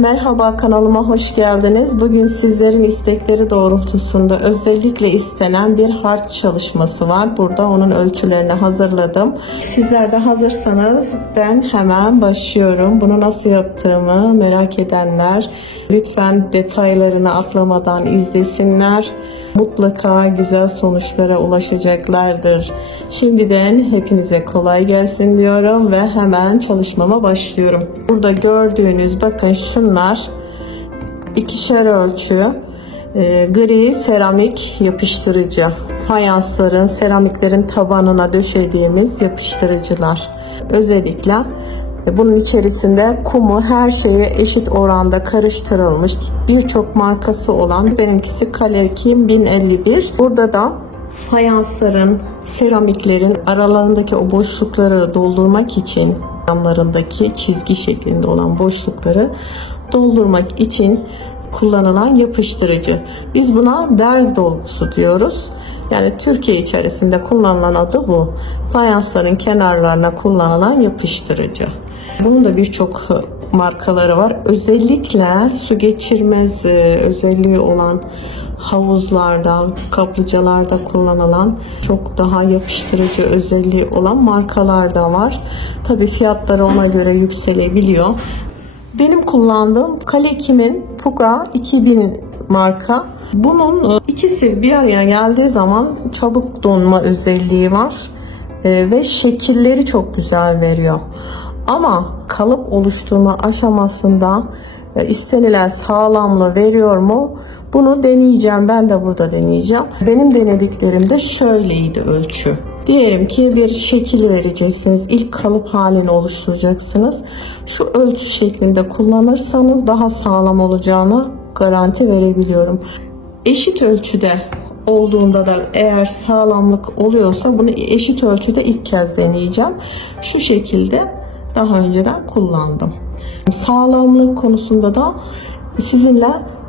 Merhaba, kanalıma hoş geldiniz. Bugün sizlerin istekleri doğrultusunda özellikle istenen bir harç çalışması var. Burada onun ölçülerini hazırladım. Sizler de hazırsanız ben hemen başlıyorum. Bunu nasıl yaptığımı merak edenler lütfen detaylarını atlamadan izlesinler. Mutlaka güzel sonuçlara ulaşacaklardır. Şimdiden hepinize kolay gelsin diyorum ve hemen çalışmama başlıyorum. Burada gördüğünüz bakın şunlar ikişer ölçü gri seramik yapıştırıcı, fayansların, seramiklerin tabanına döşediğimiz yapıştırıcılar. Özellikle bunun içerisinde kumu her şeye eşit oranda karıştırılmış birçok markası olan, benimkisi Kalekim 1051. Burada da fayansların, seramiklerin aralarındaki o boşlukları doldurmak için, yanlarındaki çizgi şeklinde olan boşlukları doldurmak için kullanılan yapıştırıcı. Biz buna derz dolgusu diyoruz. Yani Türkiye içerisinde kullanılan adı bu. Fayansların kenarlarına kullanılan yapıştırıcı. Bunun da birçok markaları var. Özellikle su geçirmez özelliği olan havuzlarda, kaplıcalarda kullanılan çok daha yapıştırıcı özelliği olan markalar da var. Tabii fiyatları ona göre yükselebiliyor. Benim kullandığım Kalekim'in Fuga 2000 marka. Bunun ikisi bir araya geldiği zaman çabuk donma özelliği var ve şekilleri çok güzel veriyor. Ama kalıp oluşturma aşamasında istenilen sağlamlığı veriyor mu? Bunu deneyeceğim. Ben de burada deneyeceğim. Benim denediklerimde şöyleydi ölçü. Diyelim ki bir şekil vereceksiniz. İlk kalıp halini oluşturacaksınız. Şu ölçü şeklinde kullanırsanız daha sağlam olacağını garanti verebiliyorum. Eşit ölçüde olduğunda da eğer sağlamlık oluyorsa bunu eşit ölçüde ilk kez deneyeceğim. Şu şekilde daha önceden kullandım. Sağlamlık konusunda da sizinle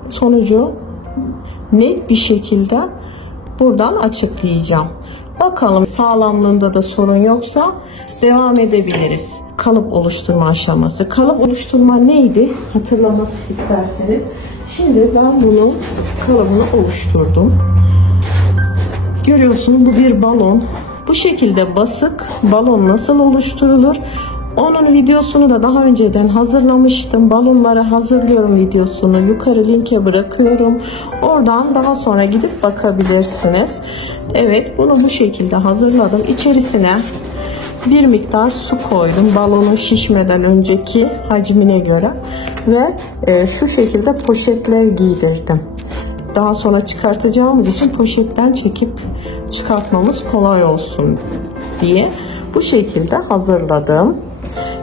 sonucu net bir şekilde buradan açıklayacağım. Bakalım sağlamlığında da sorun yoksa devam edebiliriz. Kalıp oluşturma aşaması. Kalıp oluşturma neydi? Hatırlamak isterseniz. Şimdi ben bunun kalıbını oluşturdum. Görüyorsunuz bu bir balon. Bu şekilde basık balon nasıl oluşturulur? Onun videosunu da daha önceden hazırlamıştım. Balonları hazırlıyorum videosunu. Yukarı linke bırakıyorum. Oradan daha sonra gidip bakabilirsiniz. Evet, bunu bu şekilde hazırladım. İçerisine bir miktar su koydum. Balonun şişmeden önceki hacmine göre. Ve şu şekilde poşetler giydirdim. Daha sonra çıkartacağımız için poşetten çekip çıkartmamız kolay olsun diye bu şekilde hazırladım.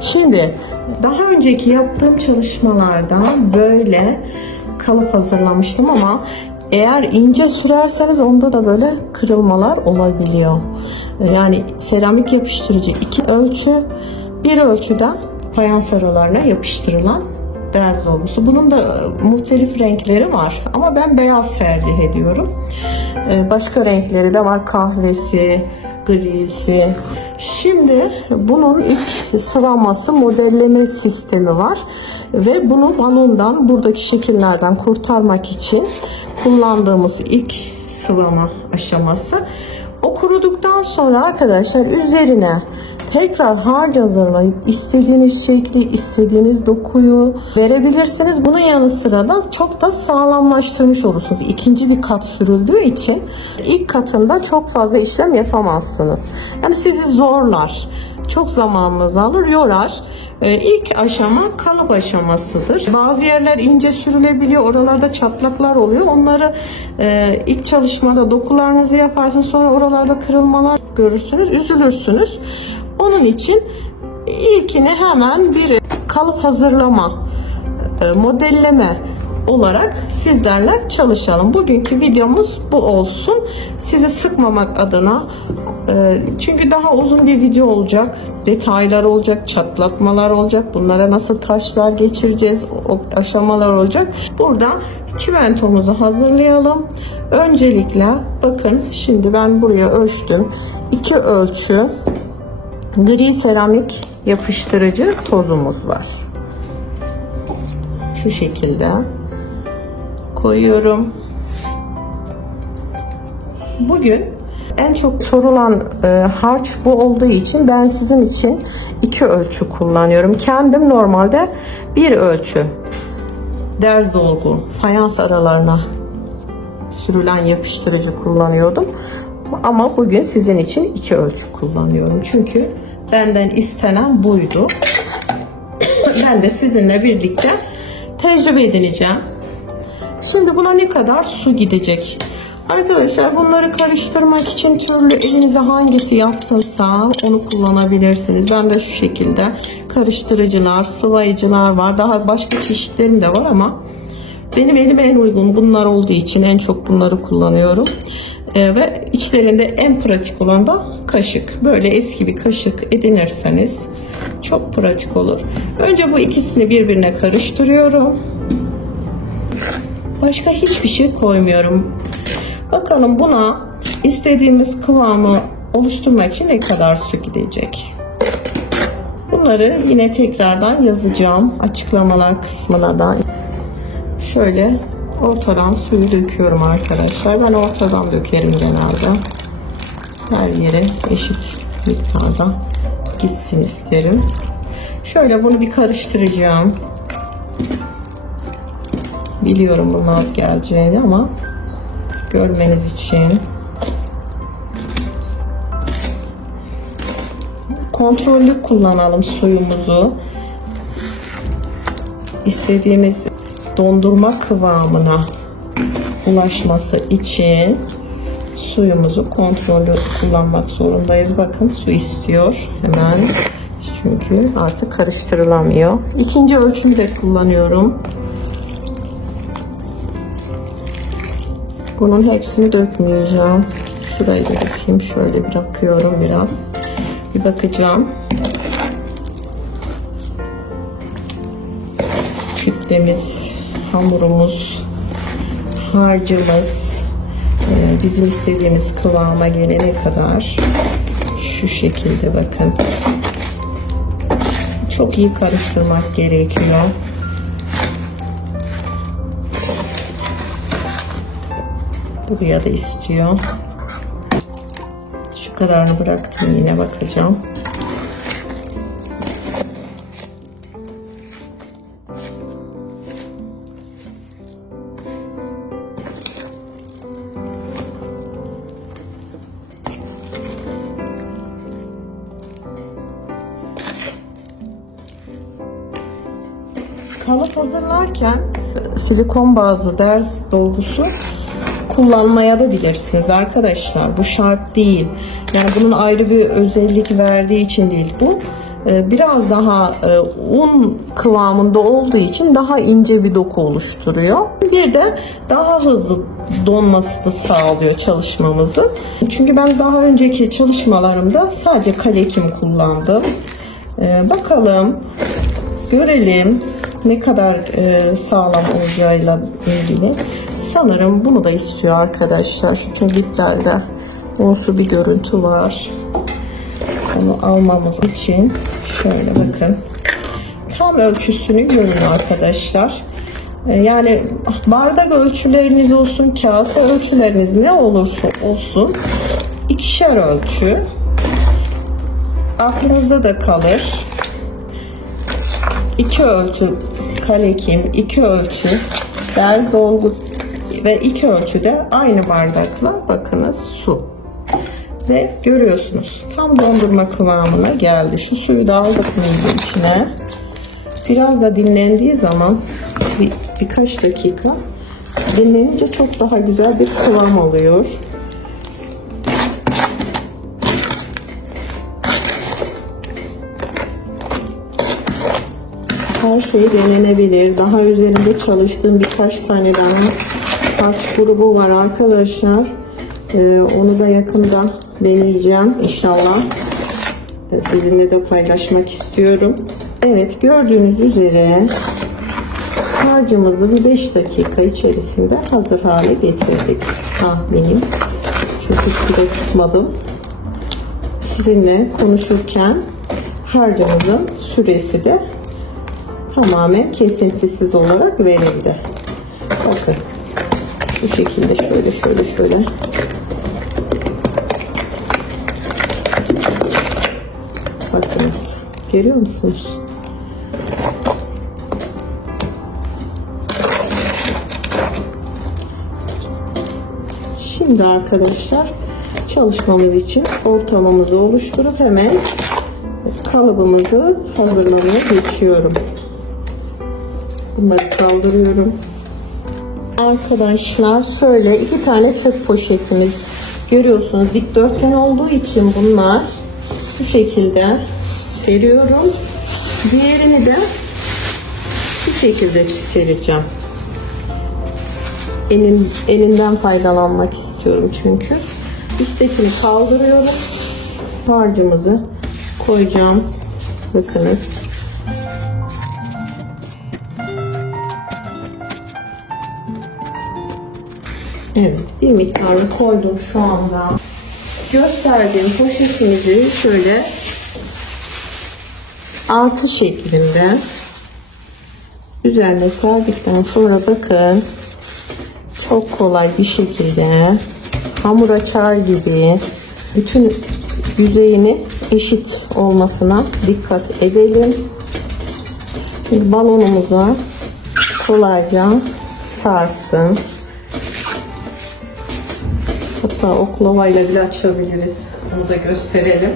Şimdi daha önceki yaptığım çalışmalarda böyle kalıp hazırlamıştım ama eğer ince sürerseniz onda da böyle kırılmalar olabiliyor. Yani seramik yapıştırıcı 2 ölçü, bir ölçüde fayans aralarına yapıştırılan derz dolgusu. Bunun da muhtelif renkleri var ama ben beyaz tercih ediyorum. Başka renkleri de var, kahvesi, grisi. Şimdi bunun ilk sıvaması, modelleme sistemi var ve bunu balondan, buradaki şekillerden kurtarmak için kullandığımız ilk sıvama aşaması. O kuruduktan sonra arkadaşlar üzerine tekrar harç hazırlayıp istediğiniz şekli, istediğiniz dokuyu verebilirsiniz. Bunun yanı sıra da çok da sağlamlaştırmış olursunuz. İkinci bir kat sürüldüğü için ilk katında çok fazla işlem yapamazsınız. Yani sizi zorlar. Çok zamanınızı alır, yorar. İlk aşama kalıp aşamasıdır. Bazı yerler ince sürülebiliyor. Oralarda çatlaklar oluyor. Onları ilk çalışmada dokularınızı yaparsınız. Sonra oralarda kırılmalar görürsünüz. Üzülürsünüz. Onun için ilkini hemen bir kalıp hazırlama, modelleme olarak sizlerle çalışalım. Bugünkü videomuz bu olsun. Sizi sıkmamak adına, çünkü daha uzun bir video olacak. Detaylar olacak, çatlatmalar olacak. Bunlara nasıl taşlar geçireceğiz, o aşamalar olacak. Burada çimentomuzu hazırlayalım. Öncelikle bakın, şimdi ben buraya ölçtüm. 2 ölçü gri seramik yapıştırıcı tozumuz var. Şu şekilde koyuyorum. Bugün en çok sorulan harç bu olduğu için ben sizin için 2 ölçü kullanıyorum. Kendim normalde 1 ölçü derz dolgu fayans aralarına sürülen yapıştırıcı kullanıyordum. Ama bugün sizin için 2 ölçü kullanıyorum. Çünkü benden istenen buydu. Ben de sizinle birlikte tecrübe edineceğim. Şimdi buna ne kadar su gidecek? Arkadaşlar bunları karıştırmak için türlü elinize hangisi yatkınsa onu kullanabilirsiniz. Ben de şu şekilde karıştırıcılar, sıvayıcılar var. Daha başka çeşitlerim de var ama benim elime en uygun bunlar olduğu için en çok bunları kullanıyorum. Ve içlerinde en pratik olan da kaşık. Böyle eski bir kaşık edinirseniz çok pratik olur. Önce bu ikisini birbirine karıştırıyorum. Başka hiçbir şey koymuyorum. Bakalım buna istediğimiz kıvamı oluşturmak için ne kadar su gidecek. Bunları yine tekrardan yazacağım açıklamalar kısmına da. Şöyle ortadan suyu döküyorum arkadaşlar. Ben ortadan dökerim genelde. Her yere eşit miktarda gitsin isterim. Şöyle bunu bir karıştıracağım. Biliyorum bunun az geleceğini ama görmeniz için. Kontrollü kullanalım suyumuzu. İstediğimiz dondurma kıvamına ulaşması için suyumuzu kontrollü kullanmak zorundayız. Bakın su istiyor hemen. Çünkü artık karıştırılamıyor. İkinci ölçümü de kullanıyorum. Bunun hepsini dökmeyeceğim. Şurayı da dökeyim. Şöyle bırakıyorum biraz. Bir bakacağım. Kütlemiz, hamurumuz, harcımız bizim istediğimiz kıvama gelene kadar şu şekilde bakın. Çok iyi karıştırmak gerekiyor. Buraya da istiyor. Şu kadarını bıraktım, yine bakacağım. Kalıp hazırlarken silikon bazlı derz dolgusu kullanmaya da bilirsiniz arkadaşlar. Bu şart değil. Yani bunun ayrı bir özellik verdiği için değil bu. Biraz daha un kıvamında olduğu için daha ince bir doku oluşturuyor. Bir de daha hızlı donmasını sağlıyor çalışmamızı. Çünkü ben daha önceki çalışmalarımda sadece kalekim kullandım. Bakalım, görelim ne kadar sağlam olacağıyla ilgili. Sanırım bunu da istiyor arkadaşlar. Şu keziklerde unsu bir görüntü var. Onu almamız için şöyle bakın. Tam ölçüsünü görün arkadaşlar. Yani bardak ölçüleriniz olsun, kase ölçüleriniz ne olursa olsun 2'şer ölçü. Aklınızda da kalır. 2 ölçü kalekim, 2 ölçü derz dolgu ve 2 ölçüde aynı bardakla bakınız su. Ve görüyorsunuz tam dondurma kıvamına geldi. Şu suyu da aldık mıydı içine. Biraz da dinlendiği zaman birkaç dakika dinlenince çok daha güzel bir kıvam oluyor. Her şey denenebilir. Daha üzerinde çalıştığım birkaç tane daha harç grubu var arkadaşlar. Onu da yakında deneyeceğim inşallah. Sizinle de paylaşmak istiyorum. Evet, gördüğünüz üzere harcımızı bir 5 dakika içerisinde hazır hale getirdik. Tahminim. Çünkü süre tutmadım. Sizinle konuşurken harcımızın süresi de tamamen kesintisiz olarak verildi. Bakın bu şekilde şöyle bakınız, görüyor musunuz? Şimdi arkadaşlar çalışmamız için ortamımızı oluşturup hemen kalıbımızı hazırlamaya geçiyorum. Bunları kaldırıyorum. Arkadaşlar şöyle 2 tane çöp poşetimiz görüyorsunuz. Dikdörtgen olduğu için bunlar bu şekilde seriyorum. Diğerini de bu şekilde sereceğim. Elinden faydalanmak istiyorum çünkü. Üsttekini kaldırıyorum. Harcımızı koyacağım. Bakınız. Evet, bir miktarını koydum şu anda. Gösterdiğim poşetimizi şöyle artı şeklinde üzerine serdikten sonra bakın çok kolay bir şekilde hamur açar gibi bütün yüzeyini eşit olmasına dikkat edelim. Şimdi balonumuza kolayca sarsın. Hatta oklavayla bile açabiliriz. Onu da gösterelim.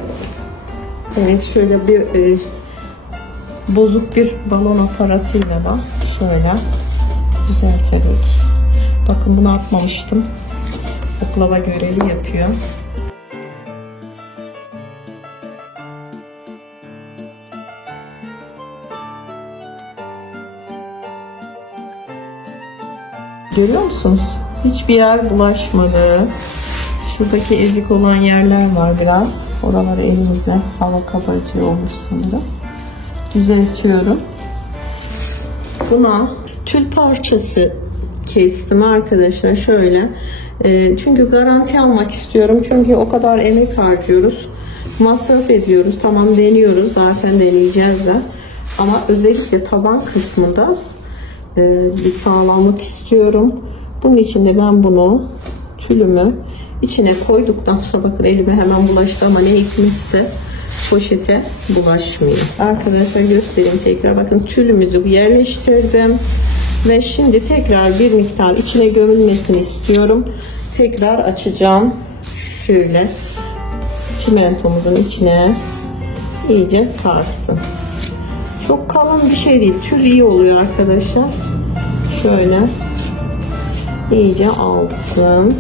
Evet, şöyle bir bozuk bir balon aparatıyla da şöyle düzelterek. Bakın bunu atmamıştım. Oklava görevi yapıyor. Görüyor musunuz? Hiçbir yer bulaşmadı. Şuradaki ezik olan yerler var biraz. Oraları elimizle, hava kabarcığı olmuş sanırım, düzeltiyorum. Buna tül parçası kestim arkadaşlar şöyle. Çünkü garanti almak istiyorum. Çünkü o kadar emek harcıyoruz. Masraf ediyoruz. Tamam, deniyoruz. Zaten deneyeceğiz de. Ama özellikle taban kısmında bir sağlamlık istiyorum. Bunun için de ben bunu tülümü içine koyduktan sonra bakın elime hemen bulaştı ama ne hikmetse poşete bulaşmıyor. Arkadaşlar göstereyim tekrar. Bakın tülümüzü yerleştirdim. Ve şimdi tekrar bir miktar içine gömülmesini istiyorum. Tekrar açacağım. Şöyle çimentomuzun içine iyice sarsın. Çok kalın bir şey değil. Tül iyi oluyor arkadaşlar. Şöyle iyice alsın.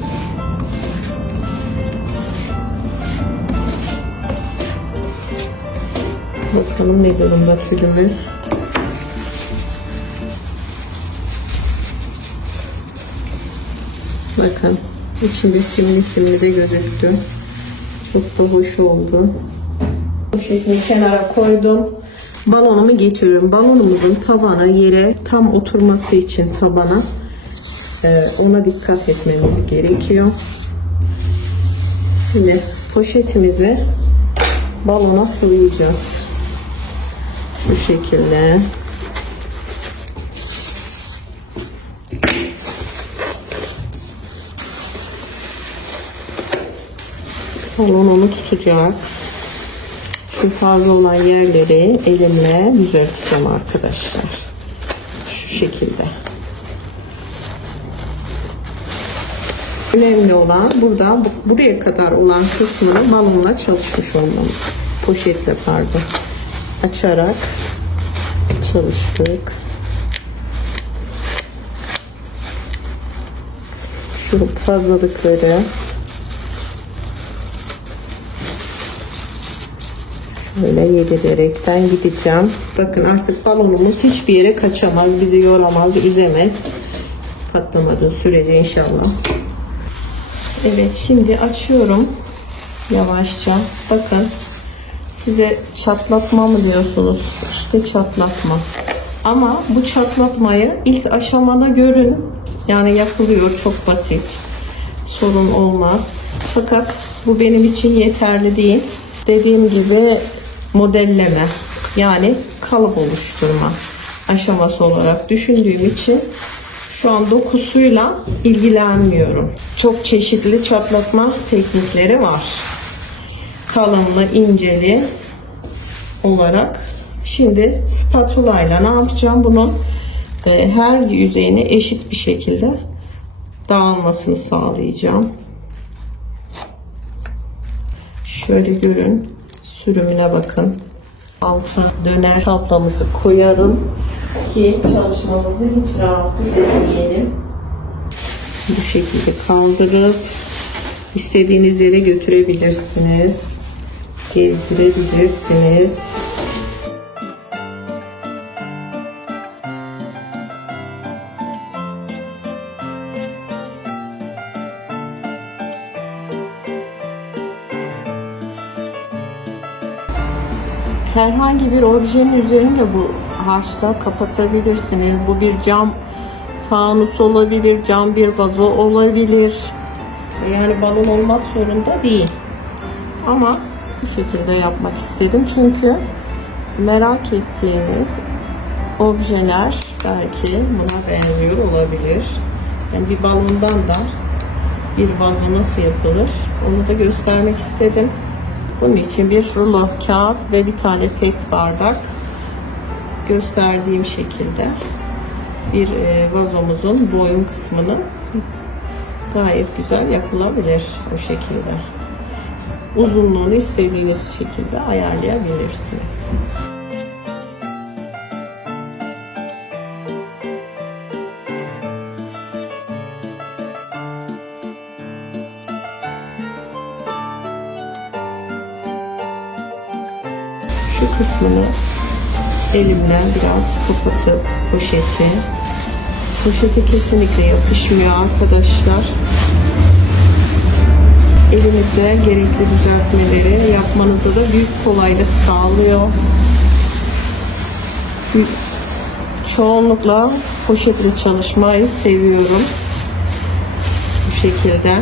Bakalım ne durumda tülümüz. Bakın içinde simli de gözüktü. Çok da hoş oldu. Bu şekilde kenara koydum. Balonumu getiriyorum. Balonumuzun tabana yere tam oturması için tabana ona dikkat etmemiz gerekiyor. Şimdi poşetimizi balona sıvayacağız. Şu şekilde. Balon onu tutacak. Şu fazla olan yerleri elimle düzelteceğim arkadaşlar. Şu şekilde. Önemli olan burada buraya kadar olan kısmını balonla çalışmış olmamız. Poşetle pardon. Açarak çalıştık. Şu fazlalıkları böyle yedirerekten gideceğim. Bakın artık balonumuz hiçbir yere kaçamaz, bizi yoramaz, üzemez. Patlamadığı sürece inşallah. Evet, şimdi açıyorum yavaşça. Bakın, size çatlatma mı diyorsunuz? İşte çatlatma. Ama bu çatlatmayı ilk aşamada görün. Yani yapılıyor, çok basit. Sorun olmaz. Fakat bu benim için yeterli değil. Dediğim gibi modelleme, yani kalıp oluşturma. aşaması olarak düşündüğüm için şu an dokusuyla ilgilenmiyorum. Çok çeşitli çatlatma teknikleri var. Kalınlı, inceli olarak. Şimdi spatula ile ne yapacağım? Bunu her yüzeyine eşit bir şekilde dağılmasını sağlayacağım. Şöyle görün. Sürümüne bakın. Alta döner tablamızı koyalım ki çalışmamızı hiç rahatsız etmeyelim. Bu şekilde kaldırıp istediğiniz yere götürebilirsiniz. Gezdirebilirsiniz. Herhangi bir objenin üzerinde bu harçla kapatabilirsiniz. Bu bir cam fanus olabilir, cam bir vazo olabilir. Yani balon olmak zorunda değil. Ama bu şekilde yapmak istedim. Çünkü merak ettiğiniz objeler belki buna benziyor olabilir. Yani bir balondan da bir vazo nasıl yapılır onu da göstermek istedim. Bunun için bir rulo kağıt ve bir tane pet bardak gösterdiğim şekilde bir vazomuzun boyun kısmını gayet güzel yapılabilir o şekilde. Uzunluğunu istediğiniz şekilde ayarlayabilirsiniz. Şu kısmını elimle biraz kapatıp poşete kesinlikle yapışmıyor arkadaşlar. Elimizde gerekli düzeltmeleri yapmanıza da büyük kolaylık sağlıyor. Çoğunlukla poşetle çalışmayı seviyorum. Bu şekilde.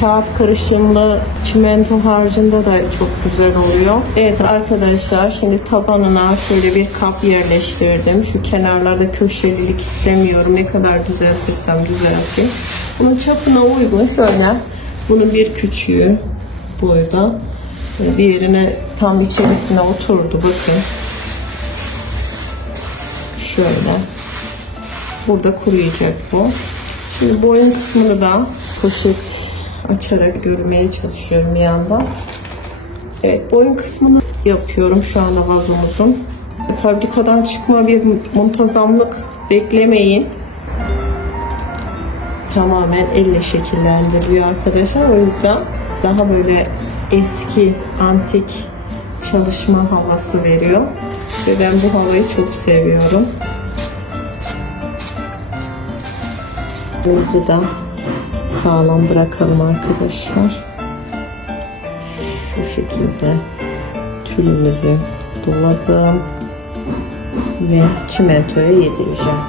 Kağıt karışımlı çimento harcında da çok güzel oluyor. Evet arkadaşlar, şimdi tabanına şöyle bir kap yerleştirdim. Şu kenarlarda köşelilik istemiyorum. Ne kadar düzeltirsem düzelteyim. Bunun çapına uygun şöyle. Bunun bir küçüğü boyda. Diğerine tam içerisine oturdu. Bakın. Şöyle. Burada kuruyacak bu. Şimdi boyun kısmını da poşet açarak görmeye çalışıyorum bir yandan. Evet, boyun kısmını yapıyorum şu anda vazomuzun. Fabrikadan çıkma bir muntazamlık beklemeyin. Tamamen elle şekillendiriliyor arkadaşlar. O yüzden daha böyle eski, antik çalışma havası veriyor. Ve ben bu havayı çok seviyorum. Boyu da sağlam bırakalım arkadaşlar. Şu şekilde tülümüzü doladım ve çimentoya yedireceğim.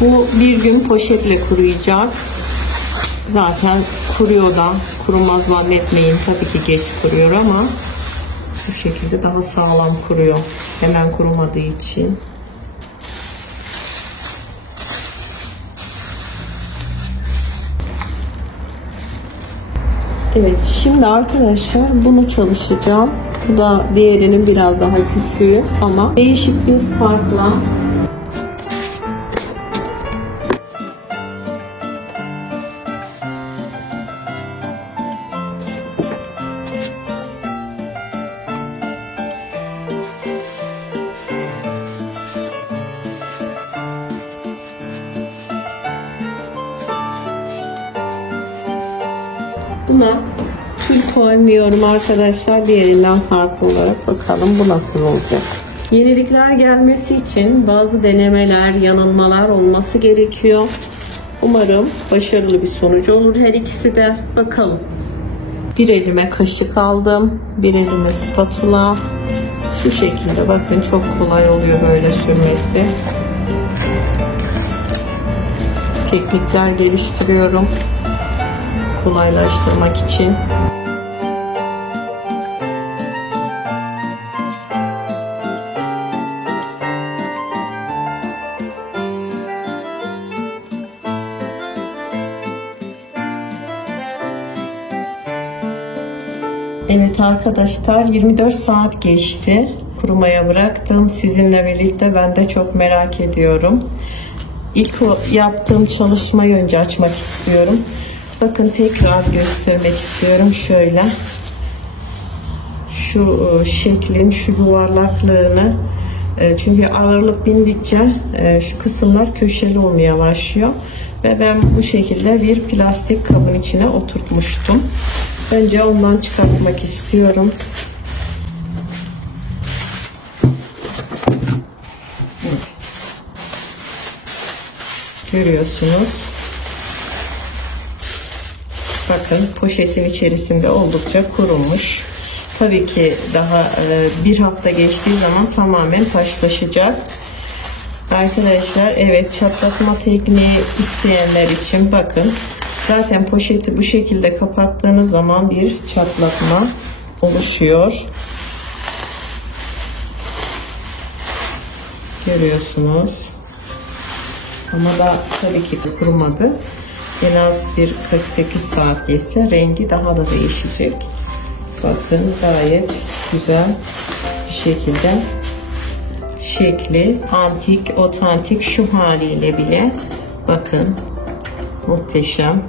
Bu bir gün poşetle kuruyacak. Zaten kuruyor da, kurumaz zannetmeyin. Tabii ki geç kuruyor ama bu şekilde daha sağlam kuruyor. Hemen kurumadığı için. Evet, şimdi arkadaşlar bunu çalışacağım. Bu da diğerinin biraz daha küçüğü ama değişik bir farkla. Buna tül koymuyorum arkadaşlar. Diğerinden farklı olarak bakalım bu nasıl olacak. Yenilikler gelmesi için bazı denemeler, yanılmalar olması gerekiyor. Umarım başarılı bir sonucu olur her ikisi de. Bakalım. Bir elime kaşık aldım. Bir elime spatula. Şu şekilde bakın, çok kolay oluyor böyle sürmesi. Teknikler geliştiriyorum kolaylaştırmak için. Evet arkadaşlar, 24 saat geçti. Kurumaya bıraktım. Sizinle birlikte ben de çok merak ediyorum. İlk yaptığım çalışmayı önce açmak istiyorum. Bakın, tekrar göstermek istiyorum. Şöyle. Şu şeklin, şu yuvarlaklığını. Çünkü ağırlık bindikçe şu kısımlar köşeli olmaya başlıyor. Ve ben bu şekilde bir plastik kabın içine oturtmuştum. Önce ondan çıkartmak istiyorum. Görüyorsunuz. Bakın, poşetin içerisinde oldukça kurumuş. Tabii ki daha bir hafta geçtiği zaman tamamen taşlaşacak. Arkadaşlar, evet, çatlatma tekniği isteyenler için bakın. Zaten poşeti bu şekilde kapattığınız zaman bir çatlatma oluşuyor. Görüyorsunuz. Ama da tabii ki kurumadı. En az bir 48 saat geçse rengi daha da değişecek. Bakın, gayet güzel bir şekilde şekli antik, otantik, şu haliyle bile bakın, muhteşem.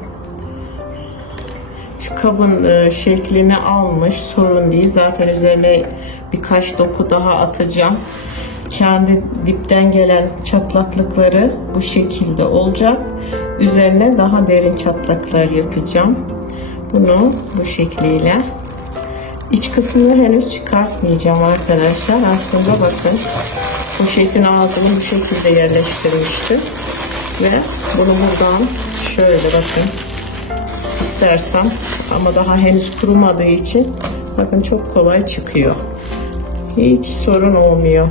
Şu kabın şeklini almış, sorun değil. Zaten üzerine birkaç doku daha atacağım. Kendi dipten gelen çatlaklıkları bu şekilde olacak. Üzerine daha derin çatlaklar yapacağım. Bunu bu şekliyle. İç kısmını henüz çıkartmayacağım arkadaşlar. Aslında bakın, poşetin ağzını bu şekilde yerleştirmiştim. Ve bunu buradan şöyle bakın, istersem, ama daha henüz kurumadığı için bakın çok kolay çıkıyor. Hiç sorun olmuyor.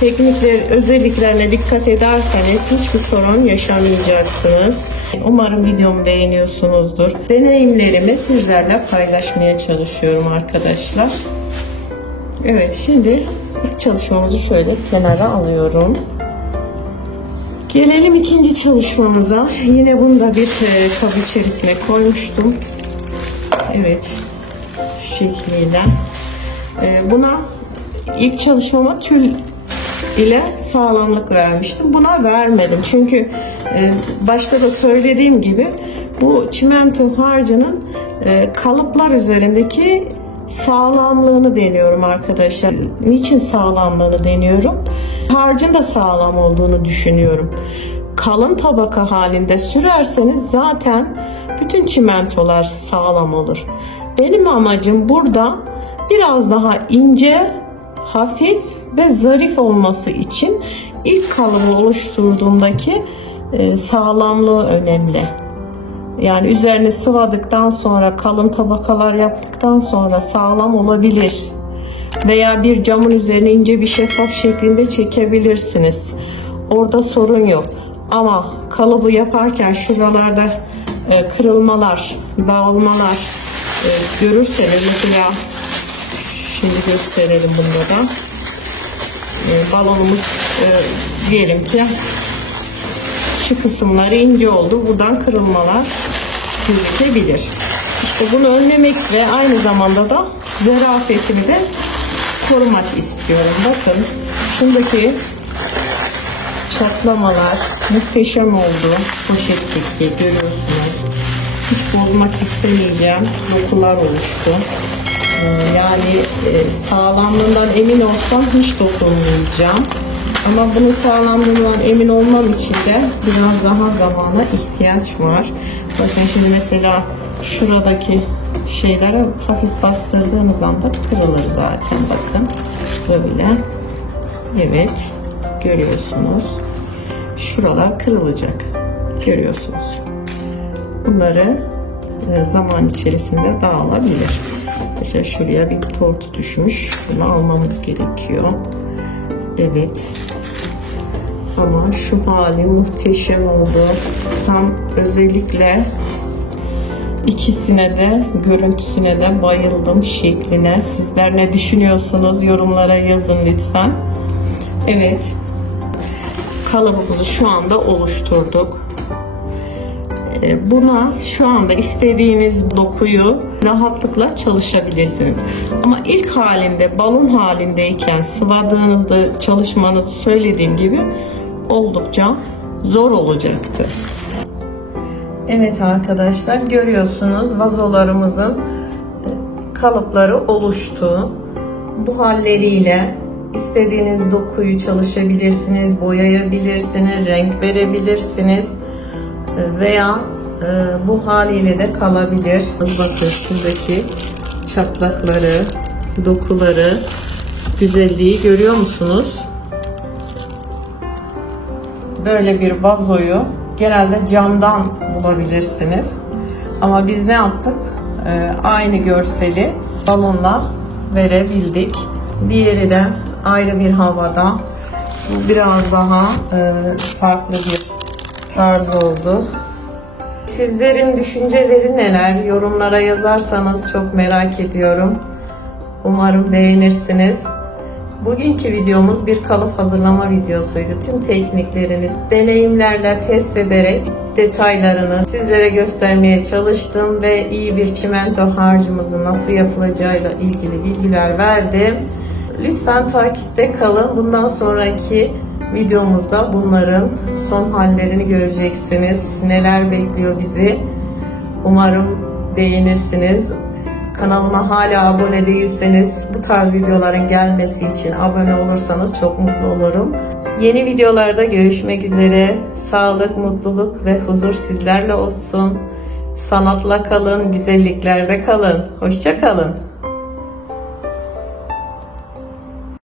Teknikler özelliklerine dikkat ederseniz hiçbir sorun yaşamayacaksınız. Umarım videomu beğeniyorsunuzdur. Deneyimlerimi sizlerle paylaşmaya çalışıyorum arkadaşlar. Evet, şimdi ilk çalışmamızı şöyle kenara alıyorum. Gelelim ikinci çalışmamıza. Yine bunu da bir kap içerisine koymuştum. Evet, şu şekliyle. Buna ilk çalışmama tül ile sağlamlık vermiştim. Buna vermedim. Çünkü başta da söylediğim gibi bu çimento harcının kalıplar üzerindeki sağlamlığını deniyorum arkadaşlar. Niçin sağlamlığını deniyorum? Harcın da sağlam olduğunu düşünüyorum. Kalın tabaka halinde sürerseniz zaten bütün çimentolar sağlam olur. Benim amacım burada biraz daha ince, hafif ve zarif olması için ilk kalıbı oluşturduğumdaki sağlamlığı önemli. Yani üzerine sıvadıktan sonra, kalın tabakalar yaptıktan sonra sağlam olabilir. Veya bir camın üzerine ince bir şeffaf şeklinde çekebilirsiniz. Orada sorun yok. Ama kalıbı yaparken şuralarda kırılmalar, dağılmalar görürseniz, mesela şimdi gösterelim bunda da. Balonumuz diyelim ki şu kısımları ince oldu. Buradan kırılmalar gözükebilir. İşte bunu önlemek ve aynı zamanda da zarafetini de korumak istiyorum. Bakın, şundaki çatlamalar muhteşem oldu. Poşetteki görüyorsunuz. Hiç bozmak istemeyeceğim dokular oluştu. Yani sağlamlığından emin olsam hiç dokunmayacağım. Ama bunun sağlamlığından emin olmam için de biraz daha zamana ihtiyaç var. Bakın şimdi mesela şuradaki şeylere hafif bastırdığınız anda kırılır zaten. Bakın böyle. Evet, görüyorsunuz. Şuralar kırılacak. Görüyorsunuz. Bunları zaman içerisinde dağılabilir. Mesela şuraya bir tortu düşmüş. Bunu almamız gerekiyor. Evet. Ama şu hali muhteşem oldu. Tam özellikle ikisine de, görüntüsüne de bayıldım, şekline. Sizler ne düşünüyorsunuz? Yorumlara yazın lütfen. Evet. Kalıbımızı şu anda oluşturduk. Buna şu anda istediğiniz dokuyu rahatlıkla çalışabilirsiniz. Ama ilk halinde, balon halindeyken sıvadığınızda çalışmanızı söylediğim gibi oldukça zor olacaktı. Evet arkadaşlar, görüyorsunuz vazolarımızın kalıpları oluştu. Bu halleriyle istediğiniz dokuyu çalışabilirsiniz, boyayabilirsiniz, renk verebilirsiniz veya bu haliyle de kalabilir. Bakın şuradaki çatlakları, dokuları, güzelliği görüyor musunuz? Böyle bir vazoyu genelde camdan bulabilirsiniz. Ama biz ne yaptık? Aynı görseli balonla verebildik. Diğeri de ayrı bir havada. Bu biraz daha farklı bir tarz oldu. Sizlerin düşünceleri neler? Yorumlara yazarsanız çok merak ediyorum. Umarım beğenirsiniz. Bugünkü videomuz bir kalıp hazırlama videosuydu. Tüm tekniklerini deneyimlerle test ederek detaylarını sizlere göstermeye çalıştım ve iyi bir çimento harcımızın nasıl yapılacağıyla ilgili bilgiler verdim. Lütfen takipte kalın. Bundan sonraki videomuzda bunların son hallerini göreceksiniz. Neler bekliyor bizi? Umarım beğenirsiniz. Kanalıma hala abone değilseniz bu tarz videoların gelmesi için abone olursanız çok mutlu olurum. Yeni videolarda görüşmek üzere. Sağlık, mutluluk ve huzur sizlerle olsun. Sanatla kalın, güzelliklerde kalın. Hoşça kalın.